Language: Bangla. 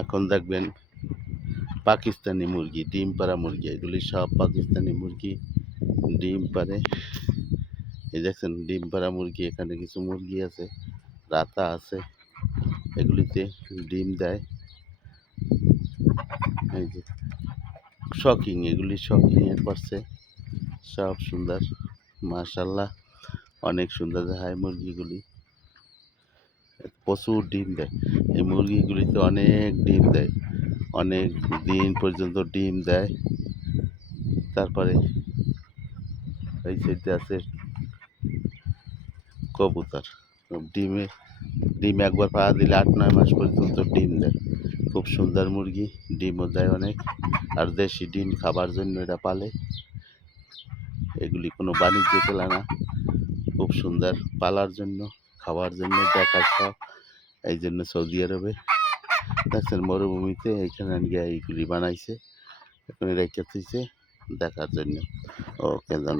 এখন দেখবেন পাকিস্তানি মুরগি, ডিম পাড়া মুরগি, এগুলি সব পাকিস্তানি মুরগি ডিম পাড়ে। এই দেখছেন ডিম পাড়া মুরগি, এখানে কিছু মুরগি আছে, রাতা আছে, এগুলিতে ডিম দেয়। এই যে শকিং, এগুলি শকিংয়ে করছে, সব সুন্দর, মাশাল্লাহ অনেক সুন্দর দেখায় মুরগিগুলি, প্রচুর ডিম দেয়। এই মুরগিগুলিতে অনেক ডিম দেয়, অনেক দিন পর্যন্ত ডিম দেয়। তারপরে এই সাইডে আছে কবুতর, ডিম একবার পাড়া দিলে 8-9 মাস পর্যন্ত ডিম দেয়। খুব সুন্দর মুরগি, ডিমও দেয় অনেক। আর দেশি ডিম খাবার জন্য এটা পালে, এগুলি কোনো বাণিজ্য পেলে না, খুব সুন্দর পালার জন্য, খাওয়ার জন্য, দেখার শখ। এই জন্য সৌদি আরবে দেখছেন মরুভূমিতে এইখানে গিয়ে এইগুলি বানাইছে, এখানে রেখে দিয়েছে দেখার জন্য। ওকে, ধন্যবাদ।